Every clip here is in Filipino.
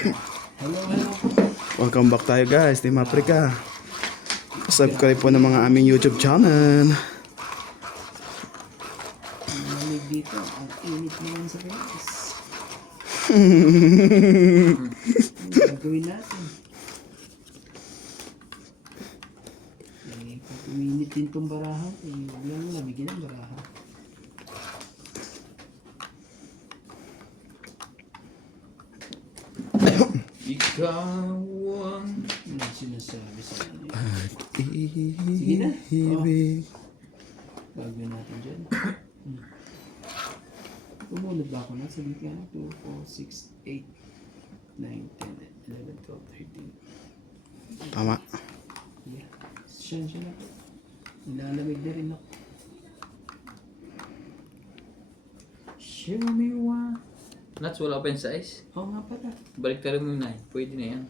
Hello. Welcome back tayo guys, Team Africa. Subscribe po ng mga aming YouTube channel. Malamig dito. Ang init naman sa Pinas. Ang gagawin natin. Pag uminit din itong baraha, huwag lang lamigin ang baraha. Ikaw ang... Ano sinasabi sa ano? Sige na. Ibig. Gagawin natin dyan. Umunod ba ako na? Sabi ka na. 2, 4, 6, 8, 9, 10, 11, 12, 13. Tama. Yeah. Siya na po. Nilalamig na rin ako. Show me one. Nuts, wala pa yung size. Oo nga pala. Balik ka rin mo na. Pwede na yan.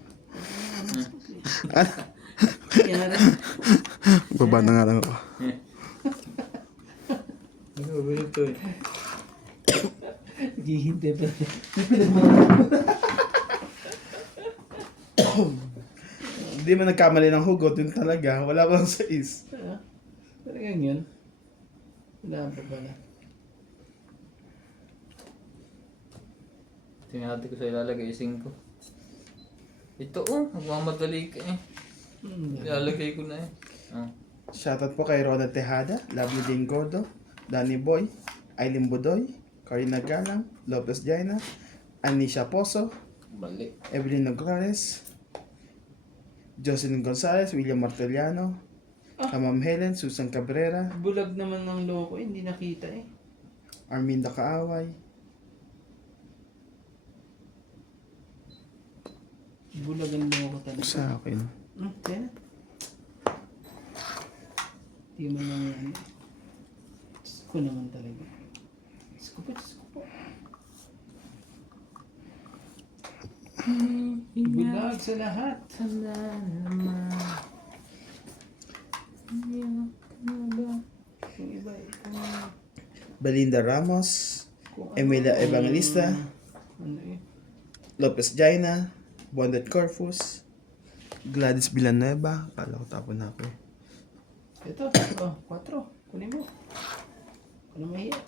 Kaya rin. Baba na nga lang ako. Ano, bilog to eh. Naghihintay pa. Hindi man nagkamali ng hugot, yun talaga. Wala pa lang sais. Talagang yun. Wala pa pala. Tingnan natin ko sa ilalagay yung 5. Ito oh, magmamadali ka eh. Ilalagay ko na eh. Oh. Shoutout po kay Ronald Tejada, Lovely Ding Gordo, Danny Boy, Aileen Budoy, Karina Galang, Lopez Jaina, Anisha Pozo, Balik. Evelyn Nograles, Jocelyn Gonzalez, William Martellano, Ma'am Helen, Susan Cabrera, Bulag naman ng loko, hindi nakita eh. Arminda Kaaway, Bulag ang loko talaga. sa akin. Kaya na. Hindi mo lang ano. Diyos ko naman talaga. Diyos ko po. Bulag sa lahat. Sana naman. Yung iba Belinda Ramos, kung Emilia Evangelista, ano eh. Lopez Jaina, Bondet Corpus, Gladys Villanueva, kala ko tapon na ako eh. Ito, 4. Kunin mo. Ano mahiya?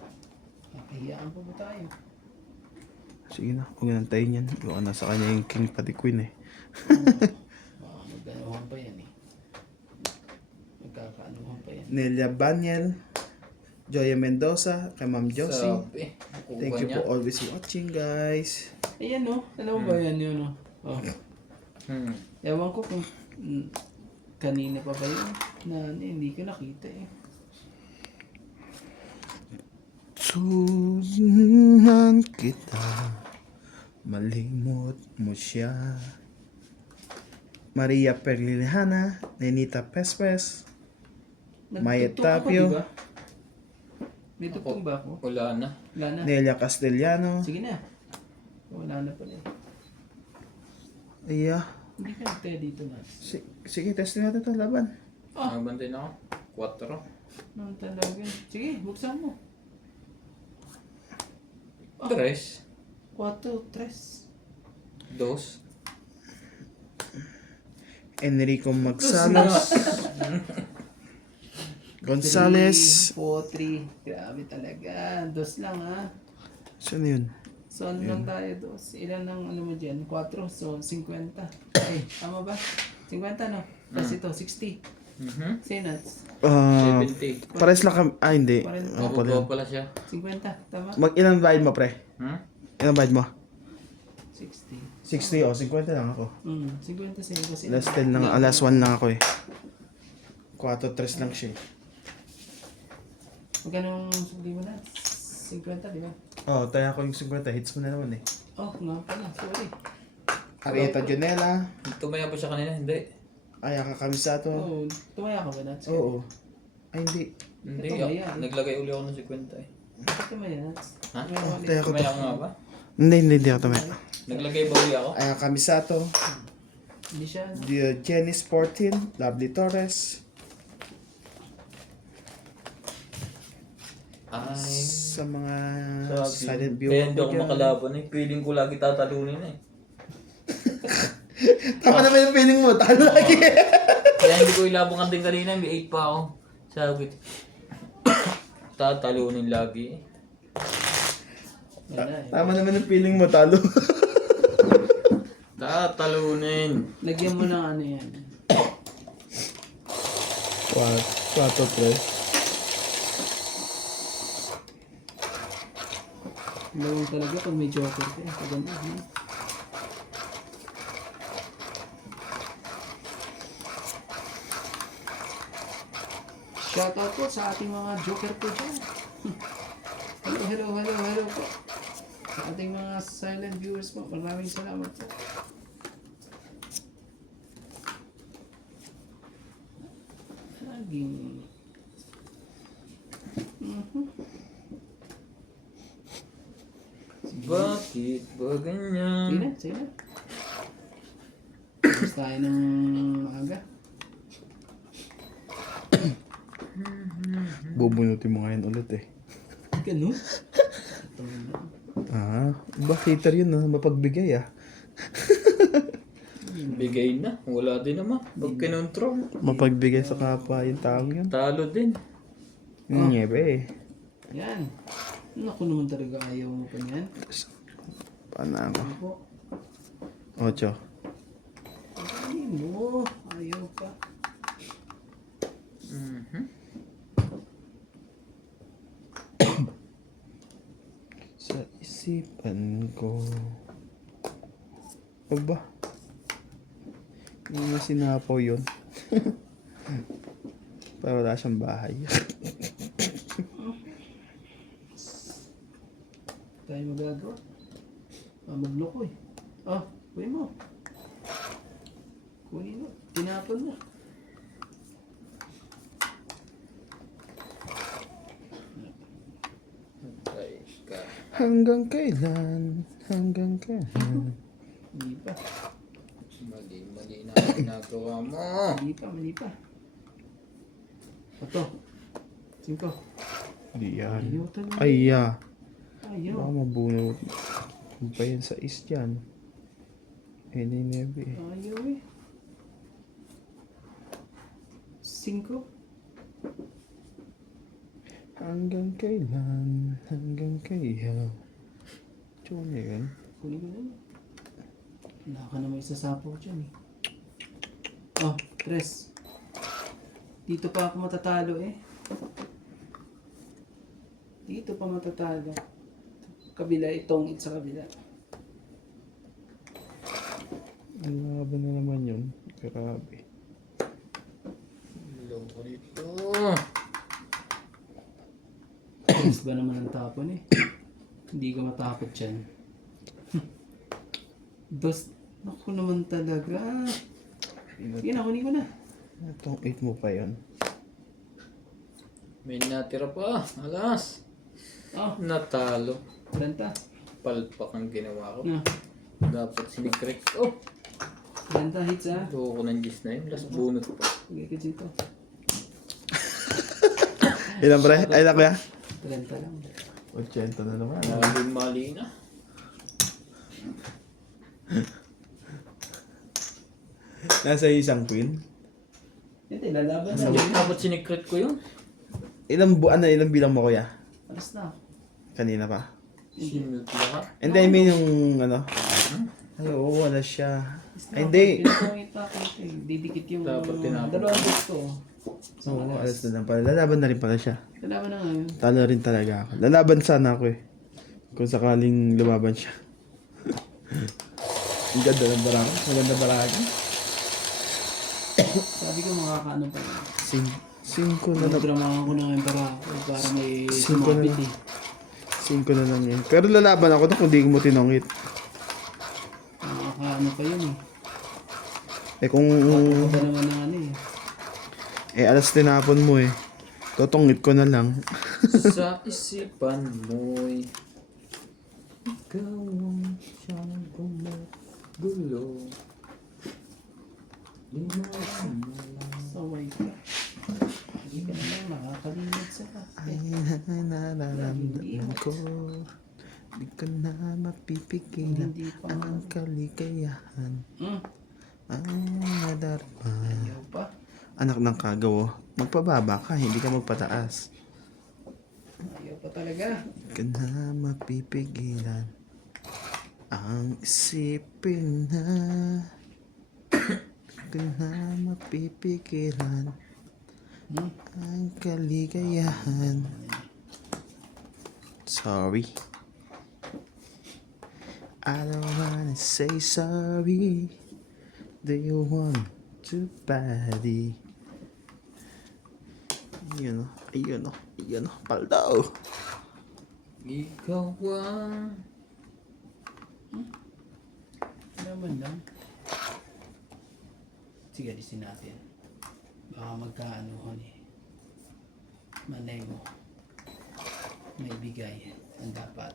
Nakahiyaan po ba tayo? Sige na, huwag nang tayo niyan. Baka nasa kanya yung king pati queen eh. Magkaanuhan pa yan eh. Magkakaanuhan pa yan. Nelia Baniel, Joya Mendoza, kay Ma'am Josie. Sabi. Thank you for always watching guys. Ayan o. Alam mo ba yan yun o? Oh. Ewan ko kung kanina pa ba yun na hindi ko nakita eh. Tunan kita, malimot mo siya. Maria Perlilhana, Nenita Pespes, Maya Nagtugtog ako, Tapio, diba? May tugtog ba ako? Wala na. Wala na. Nelia Castellano. Sige na. Wala na pala eh. Iya. Hindi ka nagtaya dito na. Sige, testin natin ito laban. Ang bantay na ako. 4. Nang talaga. Sige, buksan mo. 3. 4, 3. 2. Enrico Magsalos, Gonzales. 4, 3. Grabe talaga. 2 lang ha. Saan yun? So ano lang tayo 2? Ilan ang ano mo dyan? 4. So 50. Ay, tama ba? 50 no? Tapos ito, 60. Sinats. 70. Pares lang kami. Ah, hindi. Mabubuo pala siya. 50. Tama? Ilan bayad mo, pre? Ilan bayad mo? 60. 60 o, 50 lang ako. 50 sa'yo kasi. Last 10 lang, last 1 lang ako eh. 4-3 lang siya eh. Magkano suli mo na? 50, di ba? Oh, tayo ako yung 50. Hits mo na naman eh. Oh, nga pala. Sorry. Arieta Junela. Tumaya pa siya kanina, hindi. Ayaka Kamisato. Oh, tumaya ka ba Nats? Oo. Ay, hindi. Hindi, Tumaya. naglagay uli ako ng 50 eh. Bakit tumaya Nats? Ha? Tayo ako to. Tumaya ako nga ba? Hindi ako tumaya. Naglagay ba uli ako? Ayaka Kamisato. Hindi siya. Jenny Sportin. Lovely Torres. Ay. Sa mga Sabi. silent viewer Kaya hindi ko ako dyan. makalaban eh. Feeling ko lagi tatalunin eh. Tama naman yung feeling mo, talo lagi. Kaya hindi ko ilabang din kanina, may 8 pa ako. Sabi ko, tatalunin lagi. Yan na eh. Tama naman yung feeling mo, talo. Tatalunin. Lagyan mo ng ano yan. 4, 3. Lawang talaga pag may joker ka. Paganda. Shoutout po sa ating mga joker po dyan. Hello po. Sa ating mga silent viewers po, maraming salamat po. Laging... Bakit ba ganyan? Sige na. Tapos tayo ng maaga. Bubunutin mo ngayon ulit eh. Ganun? Bakit yun mapagbigay ah. Bigay na. Wala din naman. Pag kinontrol. Mapagbigay sa kapwa yung tao yun. Talo din. Nyebe eh. Yan. Naku naman talaga ayaw mo pa niyan. Paano ako? Ano po? 8. Ay mo. Ayaw pa. Sa isipan ko. Aba. Hindi na sinapaw yun. Para wala siyang bahay. Tayo magagawa. Magloko eh. Kunin mo. Kunin mo. Tinapon na. Hanggang kailan? Hanggang kailan? Hindi pa. Mali na ang ginagawa mo. Mali pa. Ito. 5. Di yan. Ayaw talaga. Ay, Ayaw. baka mabunot. Kung pa yan sa is dyan. Nebe. Ayaw eh. 5. Hanggang kailan? Hanggang kailan? Tsaka na yun. Kunin ko na yun. Wala ka na may sasapaw dyan eh. 3. Dito pa ako matatalo eh. Dito pa matatalo. Kabila itong sa kabila. Ang laban na naman yun. Grabe. Loko dito. Yes ba naman ang tapon eh. Hindi ka matakot dyan. Naku naman talaga. Sige na, kunin ko na. Itong 8 mo pa yun. May natira pa. Alas. Natalo. 30. Palpak ang ginawa ko. Na. Dapat sinikrik ko. 30 hits ah. Loko ng gis na yun. Last bonus pa. Sige ka dito. Ilan pre? Ay, na kuya? 30 lang. 80 na naman. Mali na. Nasa isang queen. Hindi, lalaban na. Dapat sinikrik ko yun. Ilang bilang mo kuya? Alas na. Kanina pa. Sinunod ka. Hindi, I mean yung ano. Ay, oo, wala siya. Ay, hindi. Pinapangit pa ako ito eh. Didikit yung Dapat tinapon. dalawang gusto. Oo, alas na lang pala. Lalaban na rin pala siya. Lalaban na ngayon. Talo rin talaga ako. Lalaban sana ako eh. Kung sakaling lumaban siya. Ang ganda ng barako. Maganda barako. Sabi ko makakaano pa yun. 5 na lang. Dramahan ko na ngayon para may Cinco na sumapit lang. eh. 5 na lang yun. Pero lalaban ako to kung di ko mo tinongit. Makakaano pa yun eh. Eh kung... Ano ba naman na ano eh. alas tinapon mo eh. Totongit ko na lang. Sa isipan mo'y ikaw ang siyang gulo. Di mo Saway ka. Hindi ka naman makakalimot sa Ay, kape. nararamdaman ko. Di ko na mapipigilan Hindi pa. ang kaligayahan. ang nadarama. Ayaw pa. Anak ng kagaw, magpababa ka, hindi ka magpataas. Ayaw pa talaga. Di ka na mapipigilan ang isipin na di ka na mapipigilan ang kaligayahan. Sorry, I don't wanna say sorry. Do you want to body? Ayun o, ayun o, ayun o, paldaw. Ikaw ang... Naman lang. Sige, alisin natin. Baka magkaanuhan eh. Manay mo. May bigay. Ang dapat.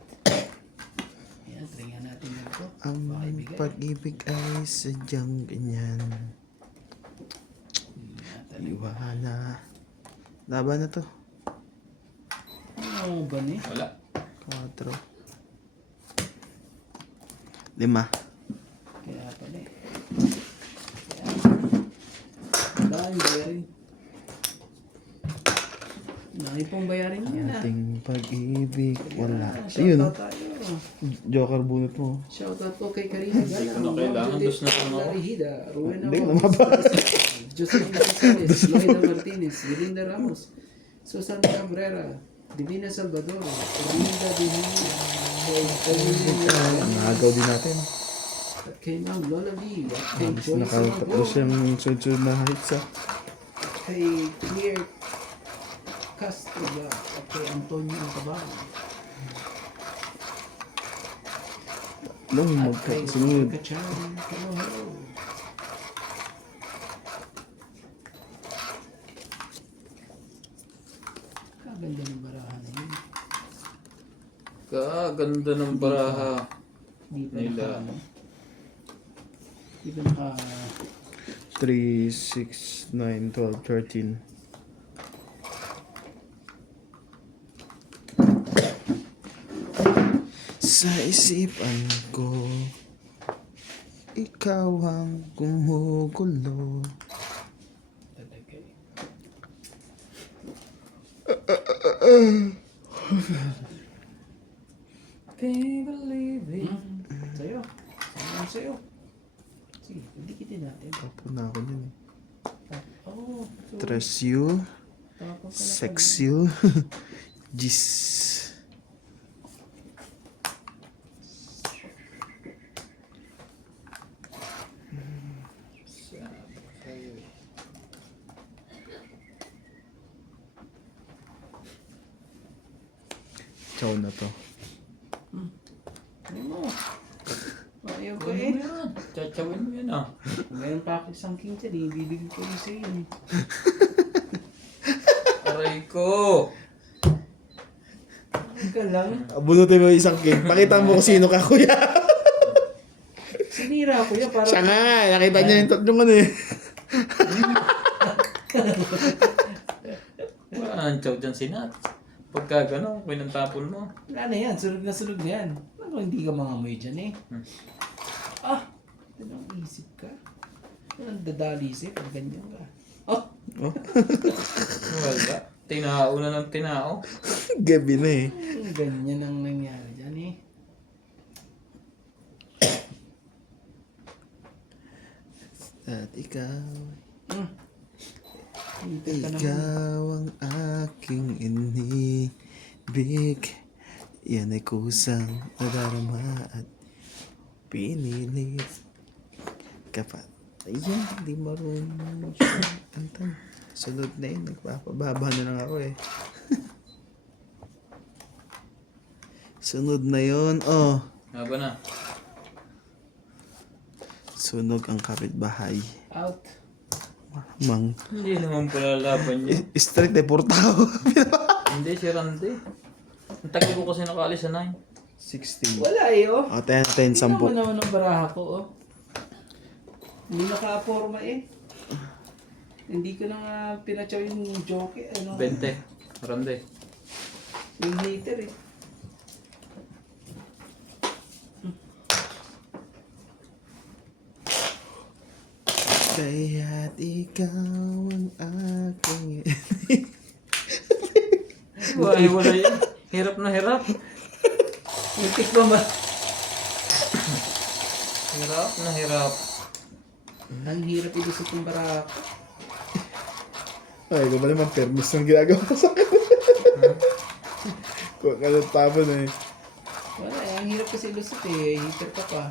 Ayan, tringan natin dito. Ang Baka ibigay. pag-ibig ay sadyang ganyan. Iwala. Laban na to. Ano ba ni? Wala. 4. 5. Kaya pala eh. Dahil bayarin. Dahil pong bayarin niya na. Ating pag-ibig wala. Shoutout Ayun o, tayo. Joker bunot mo. Shoutout po kay Karina Galang. ko na kailangan, dos na ako. Larihida, Rowena Hindi, Ramos, namabasa. Jocelyn Gonzalez, Loida Martinez, Belinda Ramos, Susan Cabrera, Divina Salvador, Belinda Divina, Nagaw din natin. at kay Ma'am Lola V, at kay Mas Joyce nakatatlo Magor, siyang sunod na heights ah. at kay Claire Castro, at kay Antonio Tabao, Nung at kay magkasunod. Kachan, hello, hello. Kaganda ng barahan na yun. Kaganda ng baraha. Di pa Nila. naka, ano, di pa naka, 3, 6, 9, 12, 13. Sa isipan ko, ikaw ang gumugulo. talaga eh. Can't believe it. Sa'yo. Sa'yo. Sa'yo. Sige, pagdikitin natin. Tapo na ako dyan eh. Oh, so, Trust you, tapos ka na sex pala. you, gis. Chow na to. Ano mo? Ayaw ko Ano eh. mo yan? Chachawin mo yan ah. Meron pa ako isang king dyan eh. Bibigyan ko rin sa'yo eh. Aray ko. Huwag ka lang. Abunutin mo yung isang king. Pakita mo kung sino ka, kuya. Sinira ko yan para... Siya nga, nakita niya yung tatlong ano eh. Wala nang chow dyan sinat. Pagka gano'n, pinantapon mo. Wala na yan. Sunog na yan. Ano hindi ka mangamoy dyan eh. Ah! Ito ang isip ka. Ang dadali isip. Ang ganyan ka. Oh! Oh, Wala. Tinao na ng tinao. gabi na eh. Ang ganyan ang nangyari dyan eh. At ikaw, Hintay ka naman. ikaw ang aking inibig. Yan ay kusang nadarama at pinilit. Kapat. Ayan, hindi marunong siya. Antan. Sunod na yun, nagpapababa na lang ako eh. Sunod na yun, oh. Haba na. Sunog ang kapitbahay. Out. Mang. Hindi naman pala laban niya. Straight deportado. Hindi, si Randy. Ang tagal ko kasi nakaalis sa 9. 16. Wala eh oh. O, 10, 10, 10. Tingnan mo naman ang baraha ko oh. Hindi naka-forma eh. Hindi ko na nga pinachaw yung joke eh. Ano, 20. Randy. yung hater eh. Kaya't ikaw ang aking... Wala yan. Hirap na hirap. Muntik pa ba? Hirap na hirap. Ang hirap ilusot yung barako. Ay, ito ba naman permis ng ginagawa ko sa akin? Kung ano tapon eh. Wala, ang hirap kasi ilusot eh. Heater ka pa.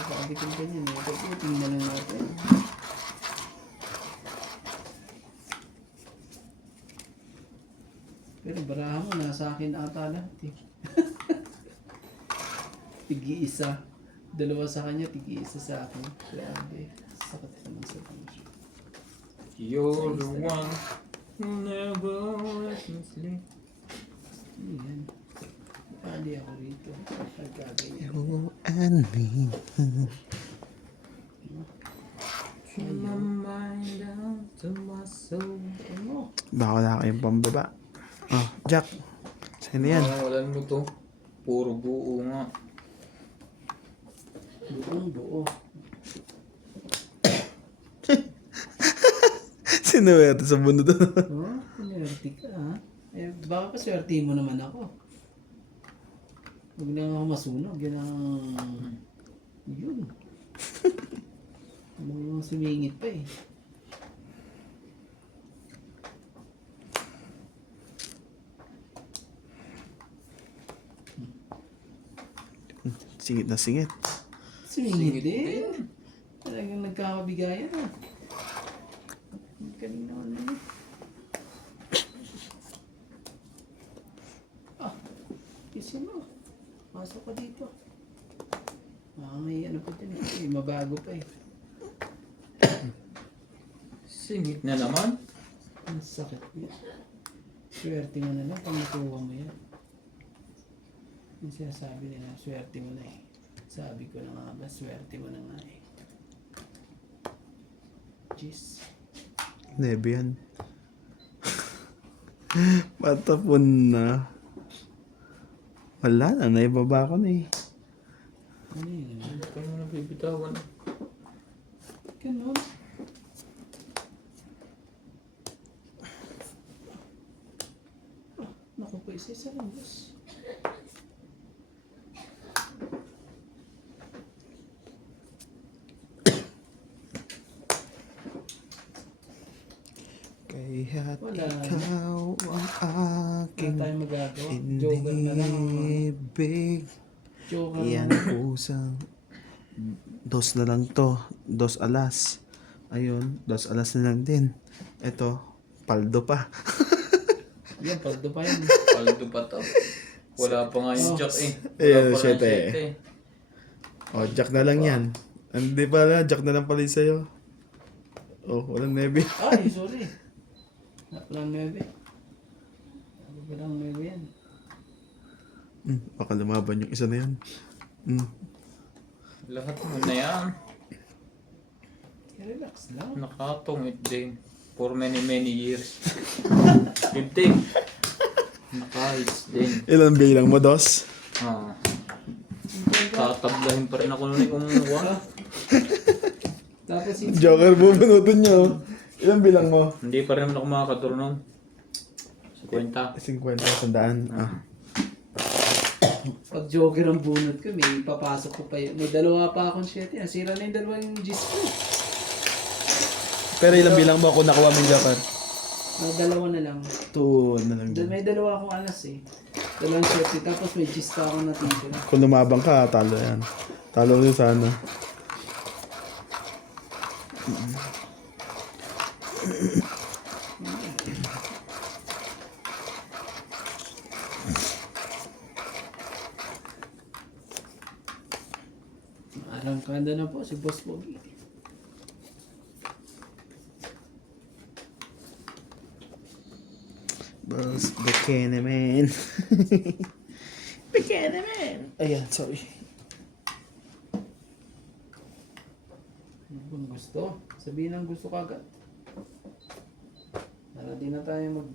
Nakakabitong ganyan eh. Pero tingnan lang natin. Pero baraha mo, nasa akin ata lahat eh. Tigi-isa. Dalawa sa kanya, tigi-isa sa akin. Grabe. Sakit naman sa puso. You're the one who never let me sleep. Ano yan? Pali ako rito. Pagkaganyan. You and me. To my mind down to my soul. Ano? Baka wala kayong pambaba. Oh, Jack. Sa'yo na yan. Walan mo to. Puro buo nga. Buong buo. Sinuwerte sa mundo to. Oh, pinerte ka ha? Eh, baka pa swerte mo naman ako. Huwag lang ako masunog. Yan ang... Yun. Mga sumingit pa eh. Singit na singit. Sumingit din. Talagang nagkakabigayan ah. Ang galing naman yun eh. Ah, kisin mo. Pasok ka dito. May ano pa dyan eh. Mabago pa eh. Singit na naman. Ang sakit niya. Swerte mo na lang pag nakuha mo yan. Yung sinasabi nila, swerte mo na eh. Sabi ko na nga ba, swerte mo na nga eh. Jeez. Nebe yan. Patapon na. Wala na, naibaba ko na eh. Ano yun? Hindi pa naman nabibitawan. Ganun. Ah, naku po, isa lang, boss. Kaya't Wala. ikaw ang Wala aking tayong magagawa. Joker na lang. inibig. Joker Yan na lang. kusang. Dos na lang to. Dos alas. Ayun, dos alas na lang din. Ito, paldo pa. Yan, paldo pa yan. Paldo pa to. Wala pa nga yung Oh. jack eh. Eh, Wala pa shit nga eh. shit Oh, jack na lang yan. Hindi pala, jack na lang pala yung sa'yo. Oh, walang nebe. Ay, sorry. Walang 9. Walang 9 yan. Baka lumaban yung isa na yan. Lahat mo na yan. Relax lang. Nakatungit din. For many years. 50. Nakahits din. Ilan bilang mo, dos? Ah. Tatablahin pa rin ako nun eh kung wala. Tapos yung Joker, bubunutin nyo. Ilan bilang mo? Hindi pa rin naman ako makakaduro nun. 50. 50, sandaan. Ah. pag Joker ang bunot ko, may papasok ko pa yun. May dalawa pa akong shit. Nasira na yung dalawang G's ko. Pero ilang bilang mo kung nakuha mo yung Joker? May dalawa na lang. 2 na lang din. May dalawa akong alas eh. Dalawang shit. Tapos may G's pa akong natitira. Kung lumabang ka, talo yan. Talo nyo sana. Arangkada na po si Boss Pogi. Boss, bikini man. Bikini man. Ayan, sorry. Ano bang gusto? Sabihin ang gusto kagad. Para di na tayo mag...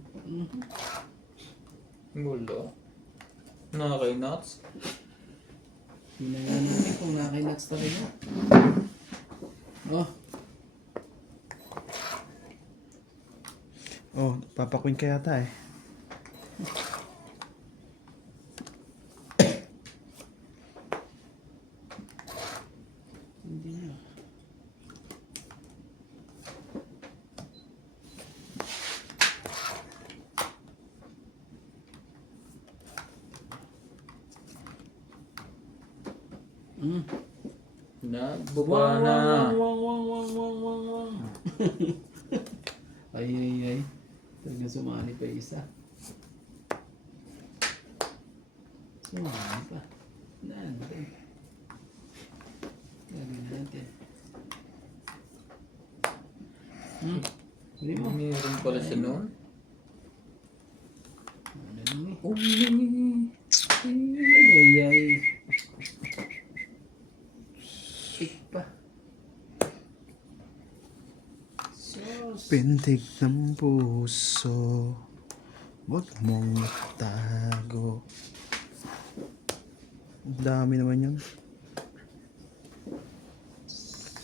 Wala. Nakakay-nuts. Hindi na nga natin kung nakainats talaga. Oh. Papa Queen ka yata eh. Hindi na. Mm. Na, baba na. Wang. Ay. Talagang sumali pa isa. Sumali pa. Natin. Gagawin natin. Huli mo. Meron pala siya noon. Ano lang eh. Uli. Ay. Tik pa. Sus. Pintig ng puso, huwag mong tago. Ang dami naman yun.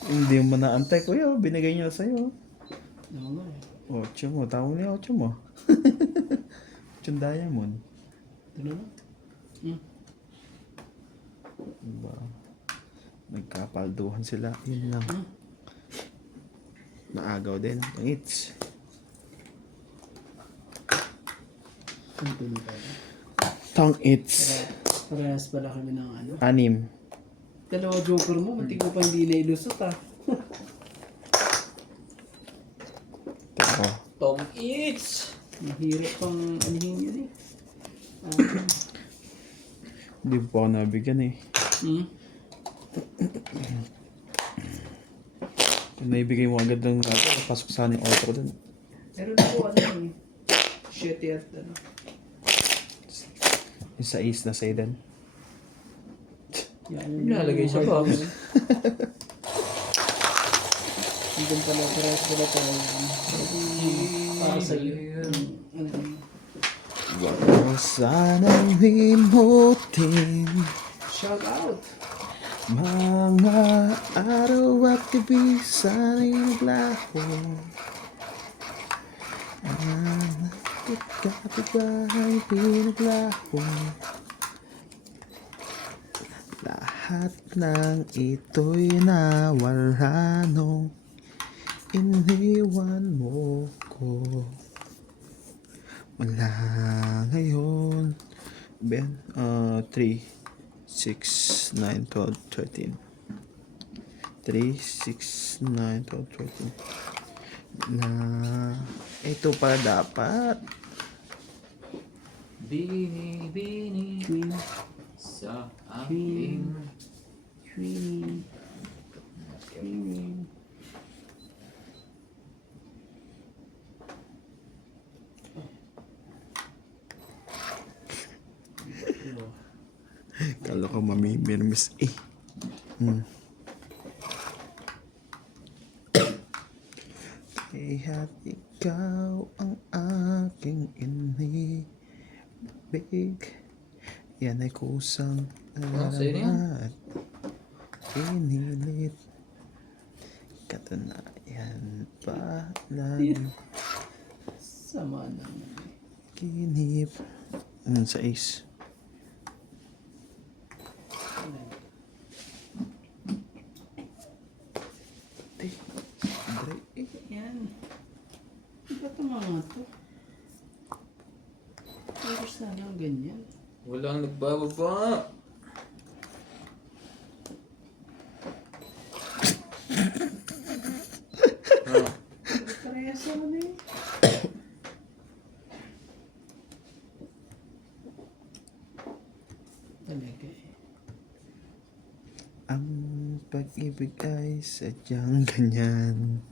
Hindi mo naantay, kuya. Binigay niya sa'yo. Ano nga eh. 8 mo. Tawag niya 8 mo. 8 diamond. Ito na lang. Diba? Nagkapalduhan sila. Yun lang. Naagaw din. Ang hits. Ang tuloy tayo. Tang hits. Parehas pala kami ng ano. 6. Dalawa joker mo, muntik ko pa hindi nailusot ah. Tako. Tom Eats. Mahirap pang anihin yun eh. Hindi po ako nabigyan eh. Kung naibigay mo agad ng pasok sana yung auto ko dun. Meron ako ano eh. Shit at ano. Yung sa is na sa Eden. Yan, Nilalagay sa box. Hanggang pala, parehas pala tayo. Para sa'yo. Huwag mo sanang limutin Shout out! mga araw at gabi sana'y naglaho. Ang kapit-bahay pinaglaho. Lahat ng ito'y nawala nung iniwan mo ko. Mula ngayon, Ben, 3, 6, 9, 12, 13. 3, 6, 9, 12, 13. Na, ito pala dapat. Bini Queen. sa aking Queen. Kala ko mamimirmis eh. Kaya't ikaw ang aking inibig. Yan ay kusang sino yan? at pinilit. Katunayan pa lang Sama naman. kinip. Sa ace. Andre, Yan. Iba ito mga to. Tapos na lang ganyan. walang nagbababa. Parehas naman eh. Talaga eh. ang pag-ibig ay sadyang ganyan.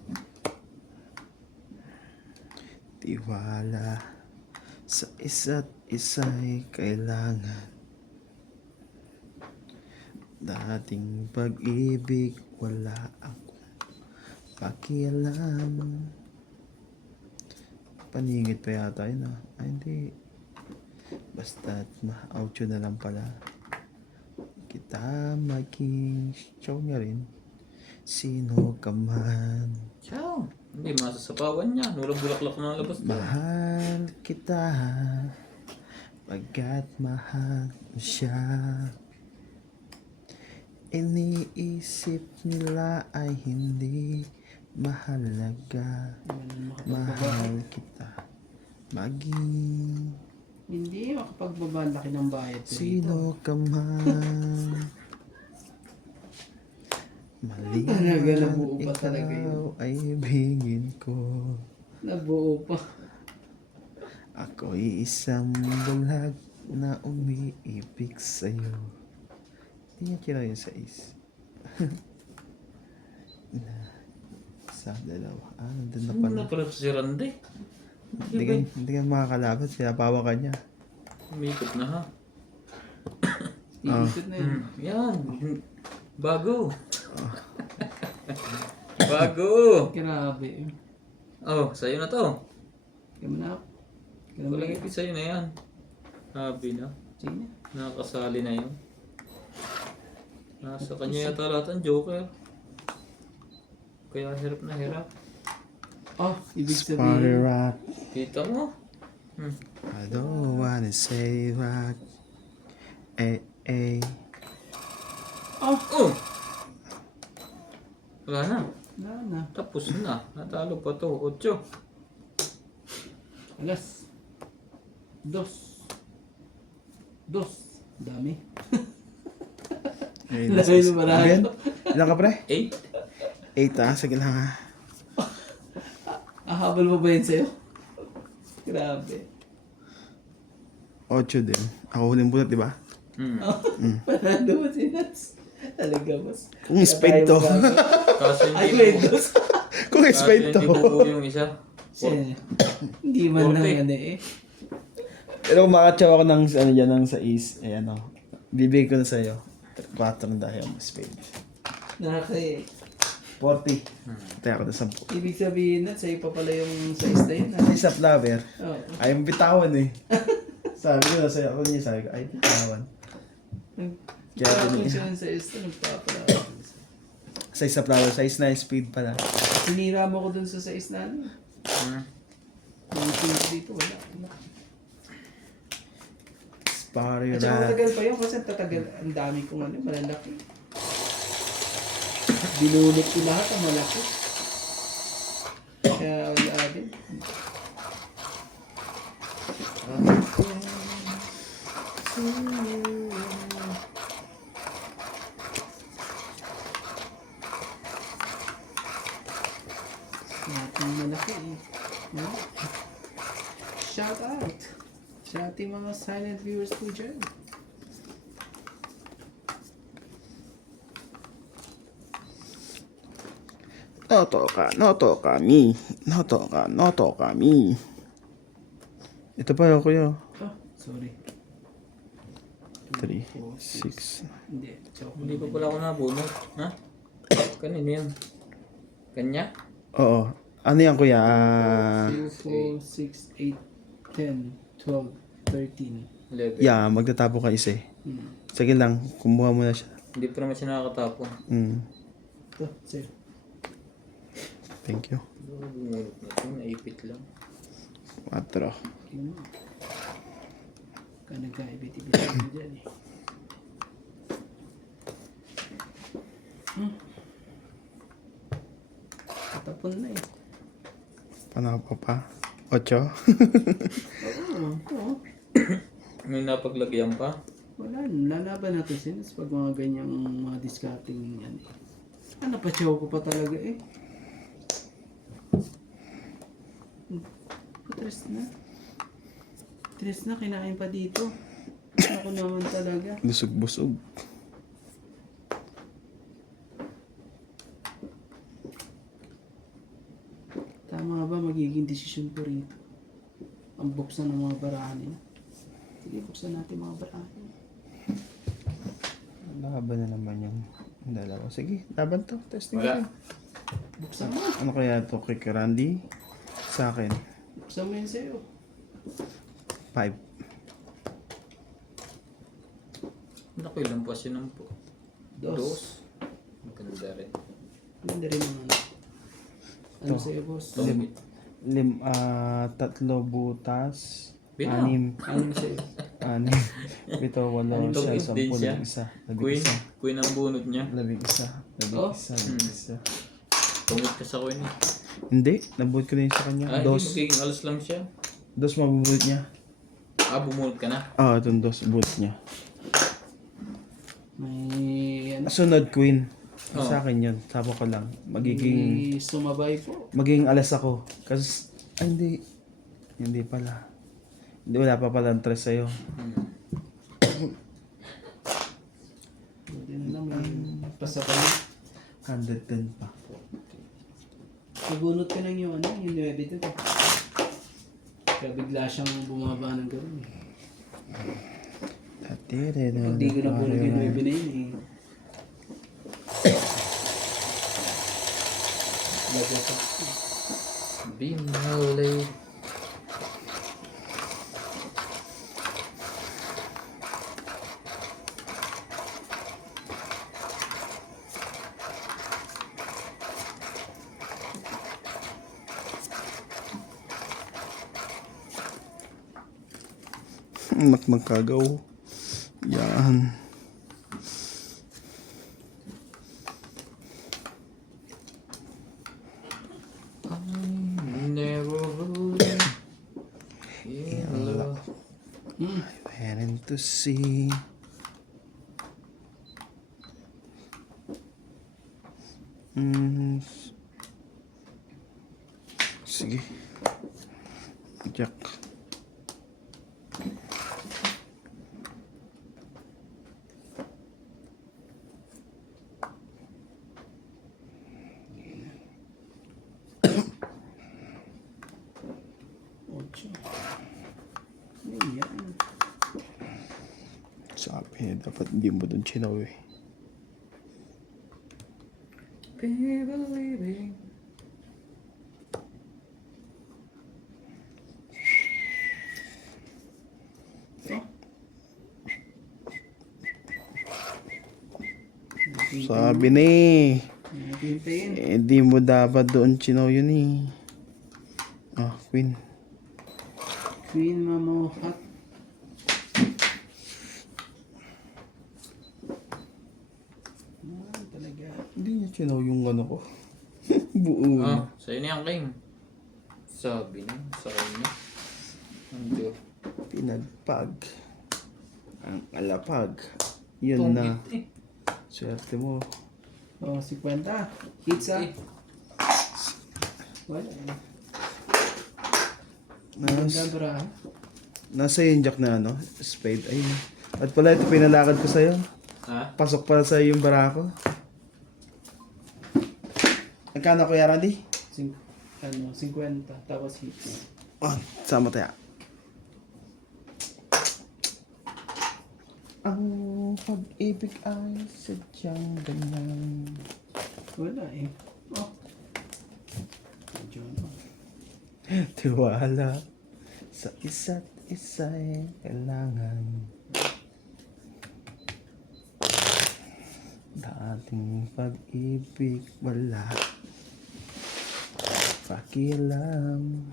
Tiwala sa isa't isa'y kailangan. Dating pag-ibig wala akong pakialam. Paningit pa yata yun ah. Ay hindi. Basta't ma-outro na lang pala. Kita maging show niya rin. sino ka man. Ciao. Hindi masasapawan niya. Walang bulaklak na labas doon. Mahal kita, pagkat mahal mo siya. Iniisip nila ay hindi mahalaga. Mahal kita, maging Hindi, makapagbaba laki ng bayad ko dito. sino ka man. Mali Talaga, man nabuo pa talaga ikaw yun. ay ibigin ko. Nabuo pa. Ako'y isang bulag na umiibig sa'yo. Hindi niya kira yung sais. Sa dalawa. Nandun na Ano pala. na pala si Randy? Hindi ka makakalaban. Sinapawa ka niya. Umikot na ha. Iikot na yun. Yan. Bago. Bago. Grabe. Oh, sa'yo na to. Kaya mo na. Kaya mo Walang na. ipit sa'yo na yan. Sabi na. Sige na. Nakakasali na yun. Nasa kanya yata lahat ang Joker. Kaya hirap na hirap. Oh, ibig Spotty sabihin. rock. Kita mo? I don't wanna say rock. Eh, eh. Oh, Oh! Wala na. wala na. Tapos na. Natalo pa to. 8. Alas. Dos. Dami. Ayun, Laki na marami. Ayan. Ilan ka pre? 8. 8 Sige lang ha. Habol mo ba yun sa'yo? Grabe. 8 din. Ako huling bulat, di ba? Panalo mo si Nats. Talaga, boss. Kung spade to. Kaso Ay, hindi wait, buo. boss. Kung Kaso spade to. hindi buo yung isa. Hindi man lang 40. ano eh. Pero makatsaw ako ng ano dyan, ng sa is. Ayan o. Bibigay ko na sa'yo. 4 dahil mo spade. Nakakaya. 40. Tayo ako na 10. Ibig sabihin na, sa'yo pa pala yung size na yun. Ha? Ay, sa flower. Oo. Ayaw mo bitawan eh. Sabi ko na sa'yo. Ako niya sabi ko, ay bitawan. Kaya Kaya din kung eh. siya yung size na, nagpapala. Size sa flower. Size na speed pala. Sinira mo ko dun sa size na ano. Yung pink dito, wala. Spotty At saka rock. matagal pa yun kasi ang tatagal, ang dami kong ano, malalaki. Binunot ko lahat ang malaki. Kaya wala din. Natin malaki eh. No? Shout out sa ating mga silent viewers po dyan. Noto kami. Ito pa yun, kuya. Oh, sorry. 3, 6. Hindi, joke. Hindi pa pala ako nabunot. Ha? Kanina yan. Kanya? Oo. Ano yan, kuya? 2, 4, 6, 8, 10, 12, 13. 11. Yeah, magtatapo ka isa eh. Sige lang, kumuha mo na siya. Hindi pa naman siya nakakatapon. Ito, sir. Thank you. Bumunot na ito. Naipit lang. 4. Yun. Ka nagkaibit-ibit mo dyan eh. Patapon na eh. Panapa pa. 8. Oo. May napaglagyan pa. Wala, lalaban natin sinas pag mga ganyang mga discarding yan eh. Napachaw ko pa talaga eh. Tres na. Tres na, kinain pa dito. Ako naman talaga. Busog-busog. Tama ba magiging desisyon ko rito? Ang buksan ng mga barahan eh. Sige, buksan natin mga barahan. Laban na naman yung dalawa. Sige, laban to. Testing Wala. natin. Buksan mo. Ano kaya to kay Randy? Sa akin. Buksan mo yun sa'yo. 5. Naku, ilang pa siya ng po. Dos. Maganda rin. Hindi rin ang ano. Ano Ito. sa'yo, boss? Tongit. 3 butas. Bina. 6. Ano sa'yo? 6. 7, 8, Ano 9, din 10, siya? 11. Queen. Queen ang bunot niya. Labing isa. Oh. Tungit ka sa queen eh. Hindi, nabuhat ko na yun sa kanya. Ay, Dos. magiging alas lang siya. Dos mabubuhat niya. Bumunot ka na. Itong dos buhat niya. May ano? Sunod, Queen. Oo. Sa akin yun. Sabi ko lang. Magiging May sumabay po. alas ako. Kasi, hindi. Hindi pala. Hindi, wala pa pala ang tres sa'yo. Buti na lang may pasapay. 110 pa. Nagunot ka lang yung ano, yung 9 dito. Kaya bigla siyang bumaba ng gano'n eh. Hindi ko na bunot yung 9 na yun eh. Lagwasak. Binali. Magkagaw. Yan. Never would in love. Waiting to see. Sige. Jack. Ocho. Ayan. Sabi niya, dapat hindi mo doon chinaw eh. Be believing. Sabi na eh. Pintayin. Di mo dapat doon chinaw yun eh. Queen. Queen Mama Hot. Talaga. Hindi niya chinaw yung ano ko. Buo. Sa'yo na yan, King. Sabi na, sa kanya. Ando. Pinagpag. Ang alapag. Yun na. Tungit eh. Swerte mo. 50. Hits ah. Wala eh. Ganda bra. Nasa yung jack na ano? Spade. Ayun. At pala ito pinalakad ko sa'yo. Ha? Pasok pala sa'yo yung barako. Nagkano Kuya Randy? 50. Tapos hits. Sama tayo. Ang pag-ibig ay sadyang ganyan. Wala eh. Medyo ano. Tiwala sa isa't isa ay kailangan. Dating pag-ibig wala pakialam.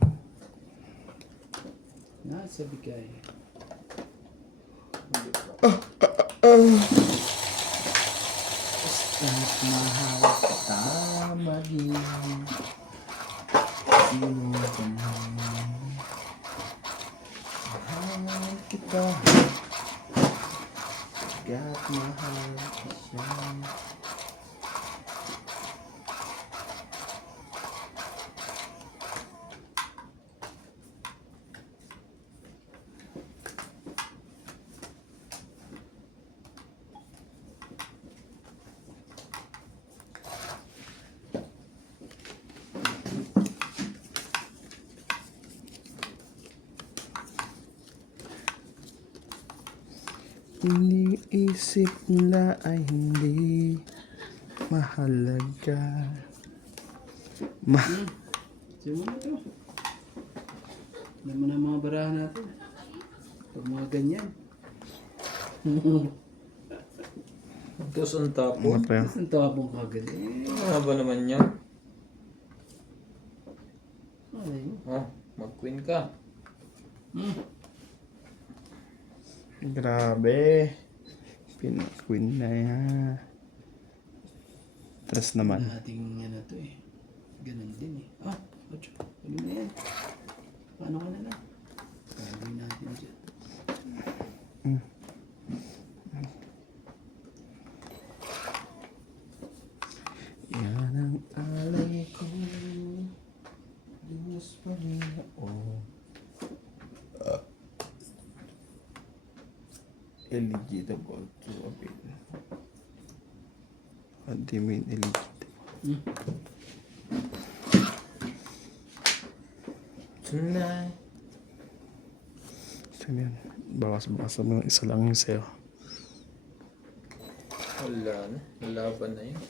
Nasa bigay. Basta't mahal kita maging sino ka man. Mahal kita hanggat mahal ka siya. Iniisip nila ay hindi mahalaga. Sige mo na ito. Alam mo na mga barahan natin. Pag mga ganyan. Tapos ang Ano tapon. pa yun? Ang tapong kagad eh. Ano ba naman yan? Ano yun? Oh, mag-queen ka. Grabe. Pin-queen na yan. Tres naman. Ating ano to eh. Ganun din eh. Ah, ocho. Ano na yan? Paano ka na lang? Gagawin natin dyan. Yan ang alay ko. Diyos Panginoon. Eligible to appeal. What do you mean eligible? Tonight. So yan. Bawas-bawas mo isa lang yung sa'yo. Wala na. Laban na yun.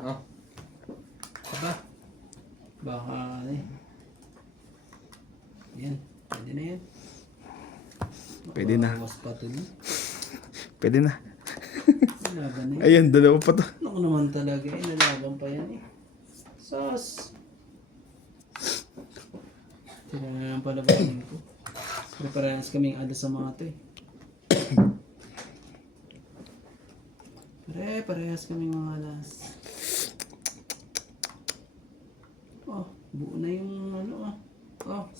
Oh. Aba. Baka ano eh. Yan. Pwede na yan. Pwede na. Bawas pa to no? Pwede na. Laban na yan. Ayan, dalawa pa to. Ako naman talaga eh. Nalaban pa yan eh. Sos. Sila na lang palabanin ko. Pero parehas kaming ada sa mga to eh. Parehas kaming mga alas. Oh, buo na yung ano ah. Oh, 5.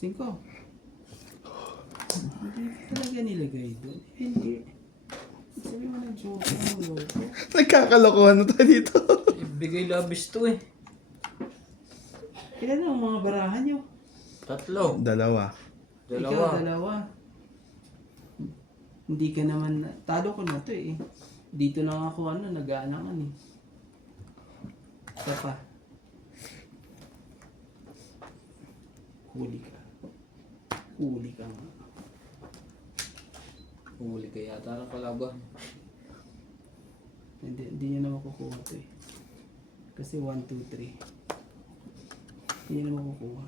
Hindi talaga nilagay doon. Hindi. Sabi mo na joke mo loko. Nagkakalokohan na tayo dito. Ibigay labis to eh. Ilan ang mga barahan nyo? 3. Dalawa. Ikaw, dalawa. Hindi ka naman, talo ko na to eh. Dito na ako ano, nag-aanangan eh. Isa pa. Huli ka. Huli ka nga. Huli ka yata ng kalaban. Hindi niya na makukuha to eh. Kasi 1, 2, 3. Hindi niya na makukuha.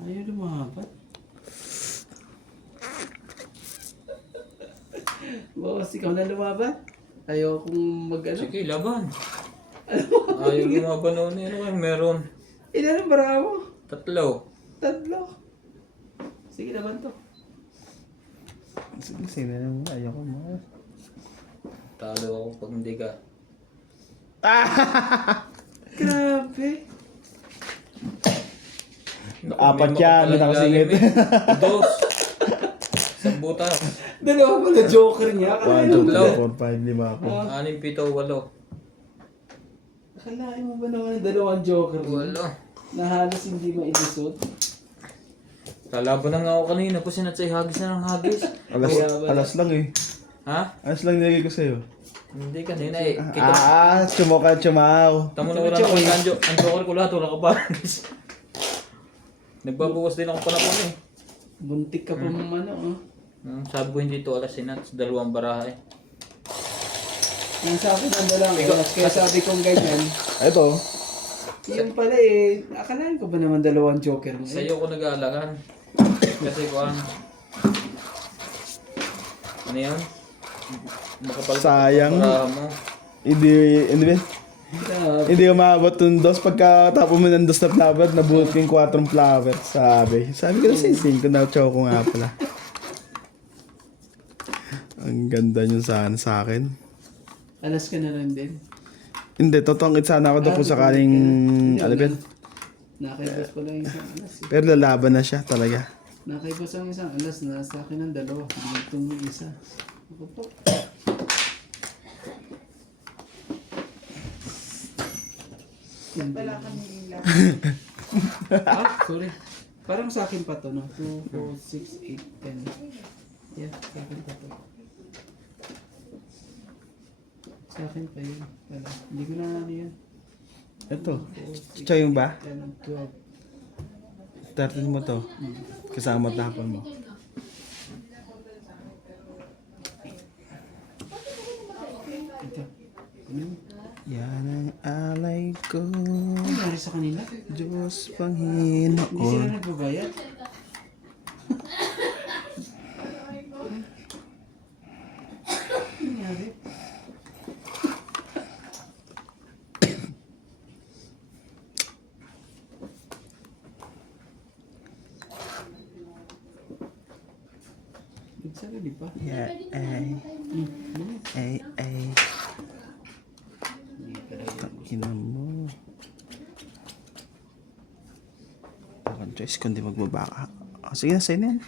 Ayaw lumabat. Boss, ikaw na lumaban? Ayaw kong mag-ano. Sige, laban. Ayaw lumaban noon eh. Ano kayong meron? Ilan ang bara mo? 3. 3. Sige naman to. Sige, sino naman. Ayoko mo. Talo ako pag hindi ka. Grabe. Apat yan, may nakasingit. 2. Isang butas. Dalawa pala joker niya. 1, 2, Dalawa. 3, 4, 5, 5 ako. 6, 7, 8. Akalain mo ba naman ang dalawang joker mo? Wala. Na halos hindi mailusot? Lalaban na nga ako kanina. Pusin at sa'yo, hagis na ng hagis. Alas lang eh. Ha? Alas lang nilagay ko sa'yo. Hindi kanina eh. Kita Chumaw. tamo na wala naman kanjo. Ang joker ko lahat, wala ka pa. Nagbabawas din ako panapon eh. Buntik ka pa mong ano oh. Sabi ko hindi to alas sinat. 2 baraha eh. Yung sa akin ang dalawang oras. Kaya sabi kong ganyan. Ito. Yung pala eh. Akalain ko ba naman dalawang joker mo eh? Sa'yo ko nag-aalagan. Kasi ko ano yun? Makapal Sayang. baraha mo. Hindi ba? Grabe. Hindi umabot yung dos. Pagkatapos mo ng dos na flower, nabuhat ko yung 4 flower. Sabi ko na sising ko na choco nga pala. Ang ganda nyo sana sa akin. Alas ka na lang din. Hindi, totongit sana ako doon kung sakaling, alam yun. Nakaibas pala yung isang alas eh. Pero lalaban na siya talaga. Nakaibas ang isang alas na sa akin ang dalawa. Dito mo isa. Ako po. Wala kami nila. Sorry. Parang sa akin pa to, no? 2, 4, 6, 8, 10. Yeah, sa akin pa to. Sa akin pa yun. Wala. Hindi ko na ano yan. Ito. Choy ba? 10, 12. 13 mo to. Kasama tapon mo. Ito. Ano? Yan ang alay ko. Ano nangyari sa kanila? Diyos Hindi sila Panginoon. nagbabayad. Sarili pa. Yeah, ay. Ay, ay. Hindi talaga yun. Ina mo. Bakang choice kundi magbabaka. Oh, sige na, sa'yo na yan.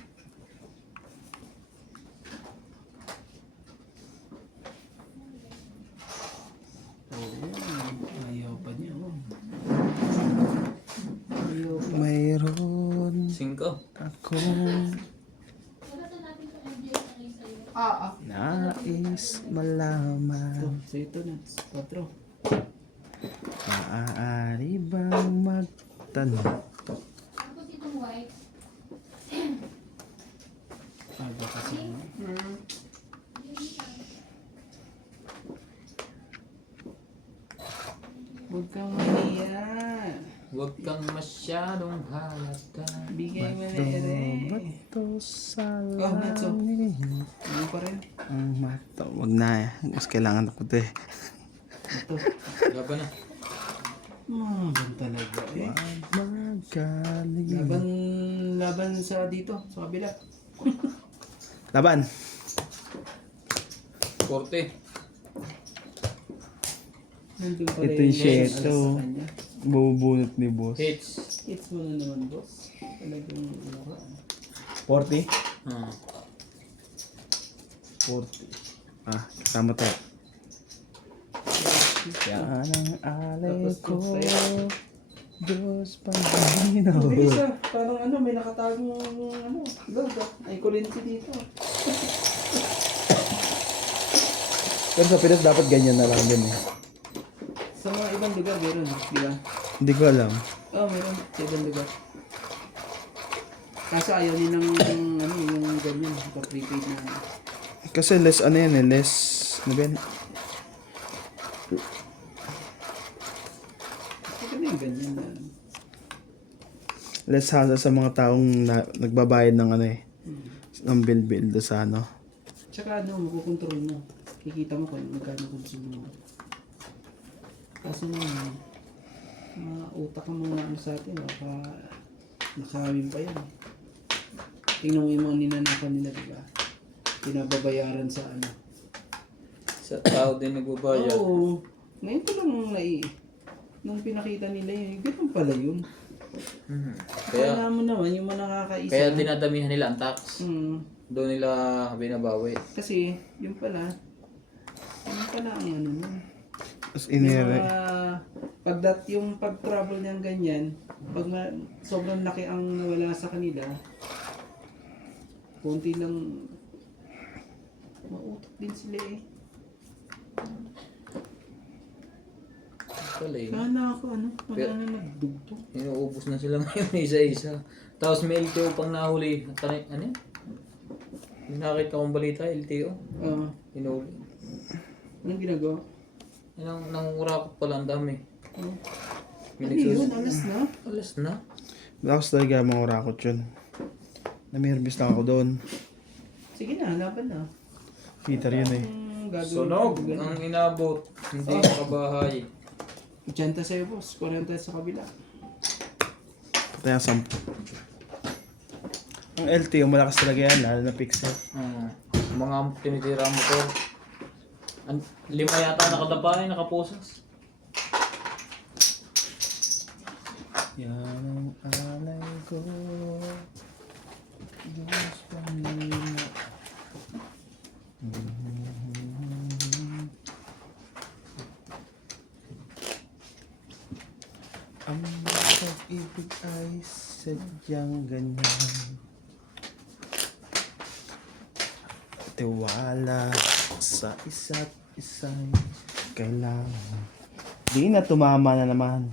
Oo, ayaw pa niya. Oh. Ayaw pa. Mayroon 5. ako Oo. nais malaman. Ito, so ito na. 4. Maaari bang magtanong? Tapos itong white. Aga kasi. Huwag kang maniya. Huwag kang masyadong halata. Bigay mo na Bato, ere. bato sa Oh, Natso. langit. Ano pa rin? Ang mato, wag na. Mas kailangan ako to eh. Ito. Laban na. Gan talaga eh. Wag magaling. Laban sa dito, sa kabila. Laban. 40. Nandun pala Ito yung alas sheto. sa kanya. Bubunot ni boss. Hits. Hits mo na naman, boss. Talagang ano ka. 40? Ah. 40. Ah, kasama to. Yan ang alay Tapos ko. sa'yo. Diyos Panginoon. Bilis ah. Parang ano, may nakatagong ano, load ah. Ay, kulinti dito. Pero sa Pinas dapat ganyan na lang din eh. Sa mga ibang lugar, meron, di ba? Hindi ko alam. Oo, meron sa ibang lugar. Kaso ayaw din ng ano, yung ganyan, prepaid na ano. Kasi less ano yan eh, less, ano ba yan? Kasi yung ganyan na ano. Less hassle sa mga taong nagbabayad ng ano eh, ng bill do sa ano. Tsaka ano, makukontrol mo. Kikita mo kung magkano consume mo. Kaso naman, mga utak ang mga ano sa atin, baka nakawin pa yan. Tingnan mo yung mga ninanakan nila, di ba? Pinababayaran sa ano. Sa tao din nagbabayad. Oo. Ngayon ko lang nung pinakita nila yun, ganun pala yun. Hmm. Kaya Kaya, mo naman, yung mga nakakaisa. kaya dinadamihan nila ang tax. Doon nila binabawi. Kasi, yun pala ang ano nun. Tapos Yung inire. mga, yung pag-travel niyang ganyan, pag sobrang laki ang nawala sa kanila, konti lang, mautak din sila eh. Pala yun. Sana ako ano, wala na nagdugtong. Inuubos na sila ngayon isa-isa. Tapos may LTO pang nahuli. Ano yun? Yung nakita kong balita, LTO. Inuli. Anong ginagawa? Nangungurakot pala ang dami. Oh. May Ano yun? nagsus- Alas na? Alas na. Lakas talaga mga urakot yun. Namirbis lang ako doon. Sige na, laban na. Heater yun eh. Gagawin Sunog ko, ganun. ang inabot. Hindi makabahay. 80 sa'yo boss, 40 sa kabila. Kaya 10. Ang LTO malakas talaga yan, lalo na pixel. Mga tinitira mo to. 5 yata nakadapa nakapusas. Yan ang alay ko. Diyos Panginoon. Ang pag-ibig ay sadyang ganyan. Tiwala sa isa't isa'y kailangan. Di na tumama na naman.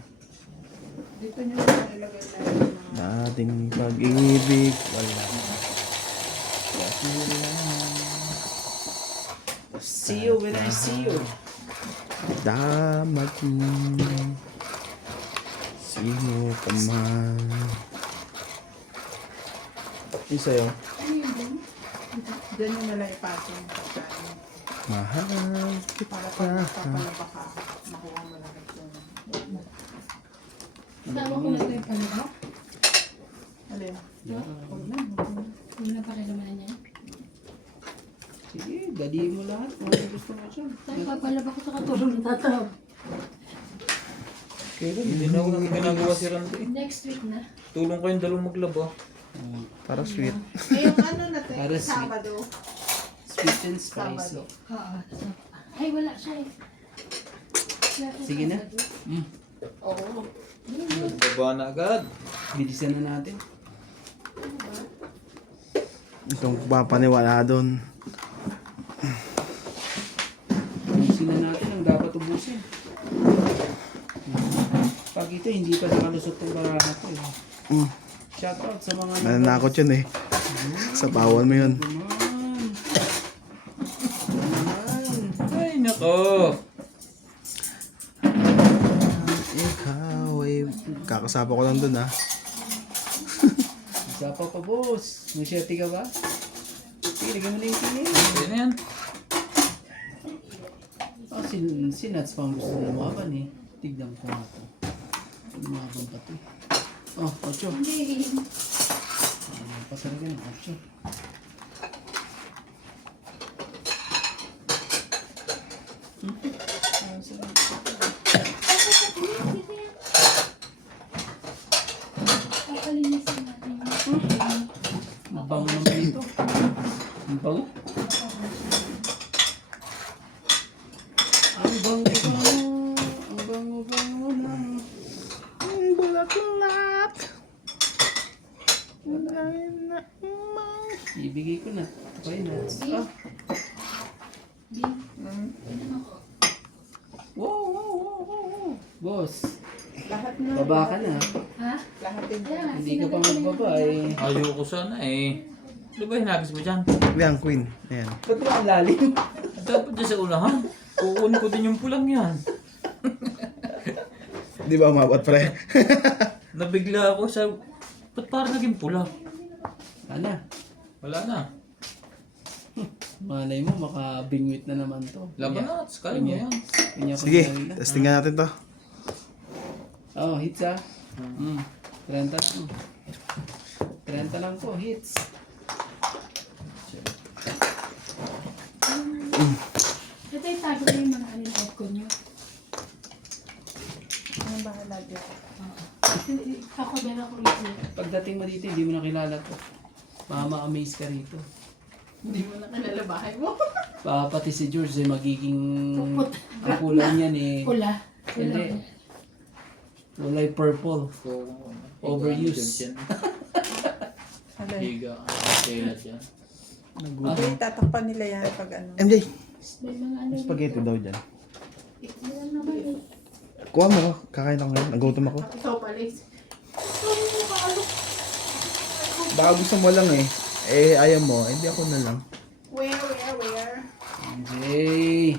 Dito nyo na ilagay na yung mga... Dating pag-ibig, wala. See you when I see you. Damat mo, sino ka man. Yung sa'yo, Ano yun din? Diyan nyo nalang ipasok yung pagkain. mahal Para kita. pag papalaba ka, makuha mo lang ito. Tama ko na ito yung palibak. Alin? Huwag na pakilaman niya. Daddy mo lahat. Kung ano gusto mo siya. Tayo papalaba ko sa katulong ng tatawag. Kaya hindi na ako nang ginagawa si Randy. Next week na. Tulong kayong dalawang maglaba. Para sweet. Ngayong ano na to, Para sweet. Sabado. Sweet and spicy. Sabado. Oo. Ay, wala siya eh. Wala siya Sige na. Sabado. Oo. Baba na agad. Bilisan na natin. Itong papaniwala doon. Ubusin na natin ang dapat ubusin. Pag ito, hindi pa nakalusot ng baraha ko eh. Mm. Shoutout sa mga Mananakot yun eh. Sa bawal mo yun. Naman. Naman. Ay, nako. Ikaw ay... Kakasapa ko lang doon ah. Isa pa pa, boss. Masyati ka ba? Sige, lagyan mo na yung tingin. Yan na yan. Oh, si Nats pa ang gusto na lumaban eh. Tignan ko nga ito. Lumaban pa ito. Oh, 8. Hindi. Pasalaga ng 8. Papalinisin natin. Ang bango naman dito. Ang bango. Ang bango-bango. Ang bango-bango ng... Ang bulat-bulat. Ibigay ko na. Ito pa yun, Nats. Ah. Bin. Ano ako? Wow, wow, wow, wow, wow. Boss, Lahat na. baba ka na. Ha? Lahat din. Kaya nga, Hindi ka pa sinabi ko na magbaba yung- eh. Ayoko sana eh. Di ba hinagis mo dyan? Yan, queen. Ayan. Ba't ba ang lalim? Dapat dyan sa unahan. Kukunin ko din yung pulang yan. Di ba umabot pre? Nabigla ako sa... Ba't parang naging pula? Ano? Wala na. Malay mo, makabingwit na naman to. Laban na. Kaya mo yan. Kanya ko Sige, na. testing natin to. Oh, hits ah. 30 lang. 30 lang po, hits. Ito yung tago na yung mga anong aircon nyo. Ang bahala dyan. Ako meron ako ito. Pagdating mo dito, hindi mo na kilala to. Mama-amaze ka rito. Hindi mo na kilala bahay mo. Pati si George ay magiging... Puput. Ang kulay niyan eh. Pula. Hindi. Kulay purple. Overuse. Alay. Higa. Kailat yan. Okay, tatakpan nila yan pag ano. MJ, May mga ano. spaghetti daw dyan. Wala naman eh. Kuha mo, kakain ako ngayon. Nagutom ako. Ikaw palis. Baka gusto mo lang eh. Eh, ayaw mo. Hindi ako na lang. Where? Jay!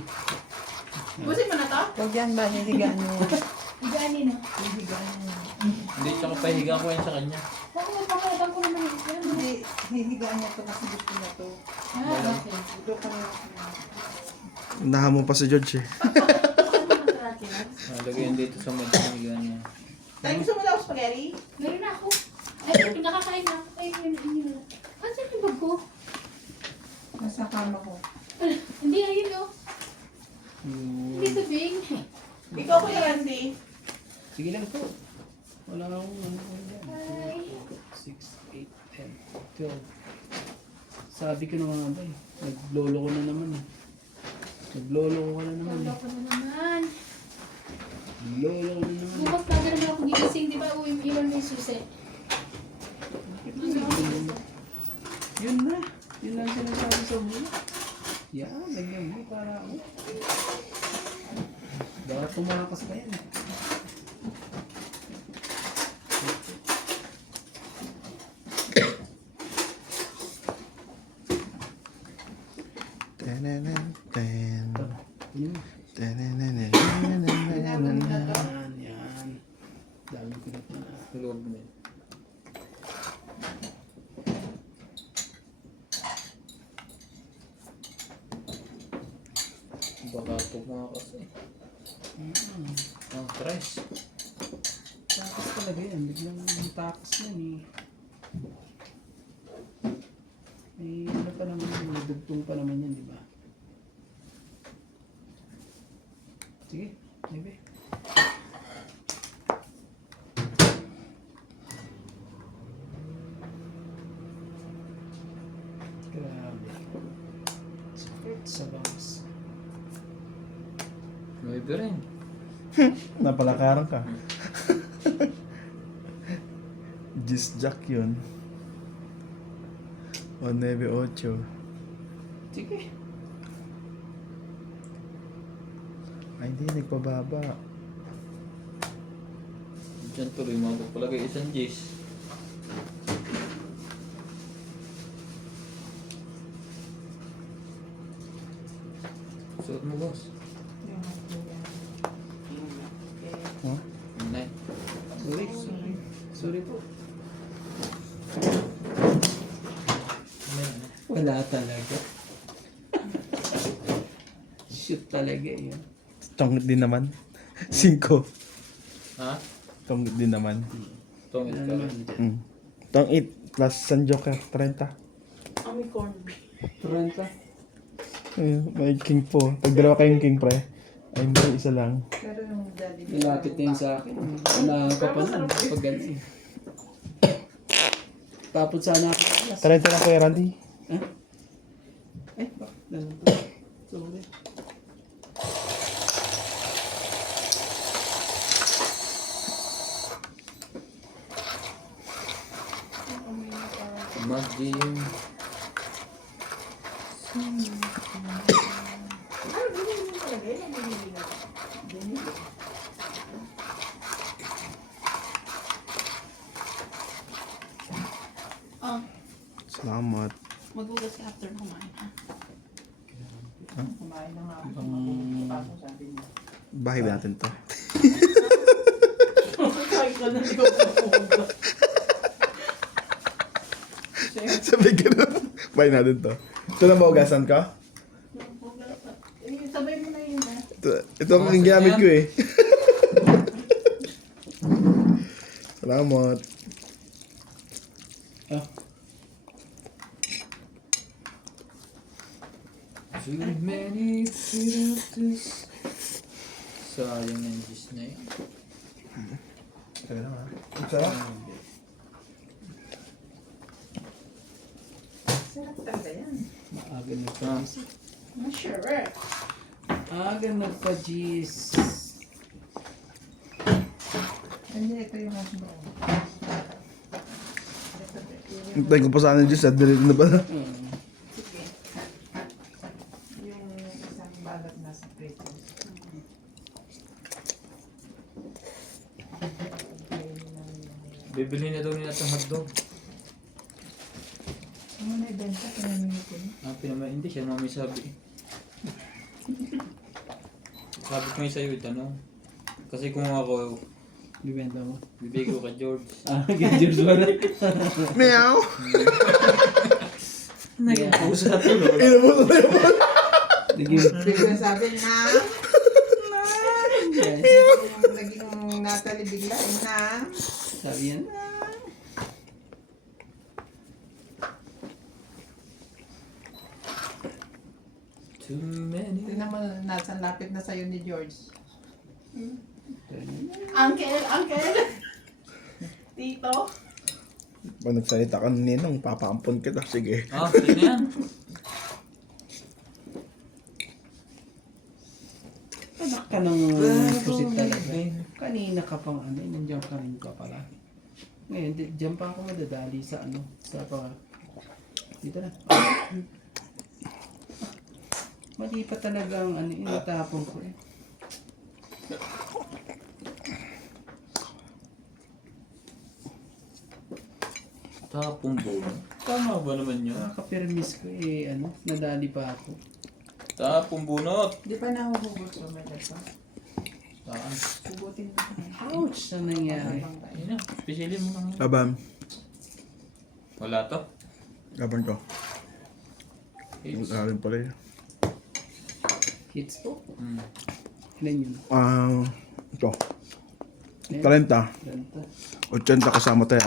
Busin mo na to? Huwag yan ba, hihigaan mo yan. Gani na. Hihigaan mo yan. Hindi, tsaka pahiga ko yan sa kanya. Bakit may pangatang ko naman yung islam? Hindi, hihigaan niya to kasi gusto niya to. Ah, okay. Ito ka na. Unahan mo pa si George eh. Nalagay yan dito sa medyo higa niya. Tayo gusto mo daw spaghetti? Meron na ako. Ay, nakakain na ako. Ay, yun na. Ah, saan yung bag ko? Nasa kama ko. Ala, hindi, ayun o. Hindi ito, Bing. Ikaw ko yan, Randy. Sige lang po. Wala akong ano ko yan. Ay. 6, 8, 10, 12. Sabi ko na nga ba eh. Naglolo ko na naman eh. Naglolo ko na naman Wala eh. ko na naman. Naglolo ko na naman eh. Bukas baga naman ako gigising, di ba? Uwi, iwan mo yung susi. Yun na. Yun lang sinasabi sa mula. Yan, lagyan mo para ako. Baka tumakas ka yan. Ten. Yun. Ten. Yan. Dami ko na pa. Loob na yun. Baka tumakas eh. Tres. Takas talaga yan. Biglang takas yan eh. May ano pa naman, may dugtong pa naman yan, di ba? Napalakaran ka. Gis Jack yun. 198. Sige. Ay, hindi. Nagpababa. Diyan tuloy mga palagay isang J's. Suot mo boss. Huh? Nay. Sorry, sorry. Sorry po. Wala talaga. Shoot talaga yun. Tongit din naman. 5. Ha? Tongit din naman. Tongit Ano ka. naman dyan? Tongit plus San Joker 30. Kami corn beef. 30. May king po. Pag dalawa kayong king pre, ay may isa lang. Pero yung daddy. Nilapit na yun sa akin. Wala ka pa nun. Pag ganun. Papot sana ako. 30 lang Kuya Randy. Eh, bakit naman to? Sorry. Mag-gym. Ano, binili mo talaga yun? Ang binili na. Binili. Oh, Salamat. magugas ka after kumain, ha? Kumain na nga ako. Magpapasok sabi niya. Bahay ba natin to? Kahit ka na ikaw pupunta. Sabi ka na. Bahay natin to. Ito na maugasan ka? Sabay mo na yun, ha? Ito ang ginamit ko eh. Salamat. Ah, Too many filters. Sayang yung G's na yun. Teka naman. Ang sarap. Sarap talaga yan. maaga nagpa-gis. Sure. Maaga nagpa-gis. Hindi, ito yung mas mo. Hintay ko pa sana yung Diyos at delete na pala. Sige. Yung isang balat nasa prito. Bibili na daw nila itong hotdog. Ano na ibenta? Pinamili ko na. Hindi siya namin sabi. Sabi ko yung sa'yo itanong. Kasi kung ako, Bibenta mo. bibigay ko kay George. Ah, ganyan ba na? Meow! Naging pusa tuloy. Ino mo na yun. Naging, Bigla sabi na. yes. Naging Natalie bigla. Na. Sabi yan. Too many. Tingnan mo, nasa lapit na sa'yo ni George. Uncle, uncle! Tito? Pag nagsalita ka ng ninong, papaampon kita. Sige. Ah, sige na yan. Anak ka ng pusit talaga. Kanina ka pang ano, nandiyan ka rin ka pala. Ngayon, diyan pa ako madadali sa ano, sa pa. Dito na. Mali pa talaga ang ano, inatapon ko eh. Tapong bulo. Tama ba naman yun? Nakaka-permis ko eh, ano, nadali pa ako. Tapong bunot. Di pa nahuhugot so may ito. Saan? Hugutin mo. Ouch! Ano nangyari? Ayun na, specially mo lang. Laban. Wala to. Laban ko. Hits. Laban pala yun. Hits po? Hmm. Ilan yun? Ito. Ayan. 30. Ganda. 80 kasama tayo.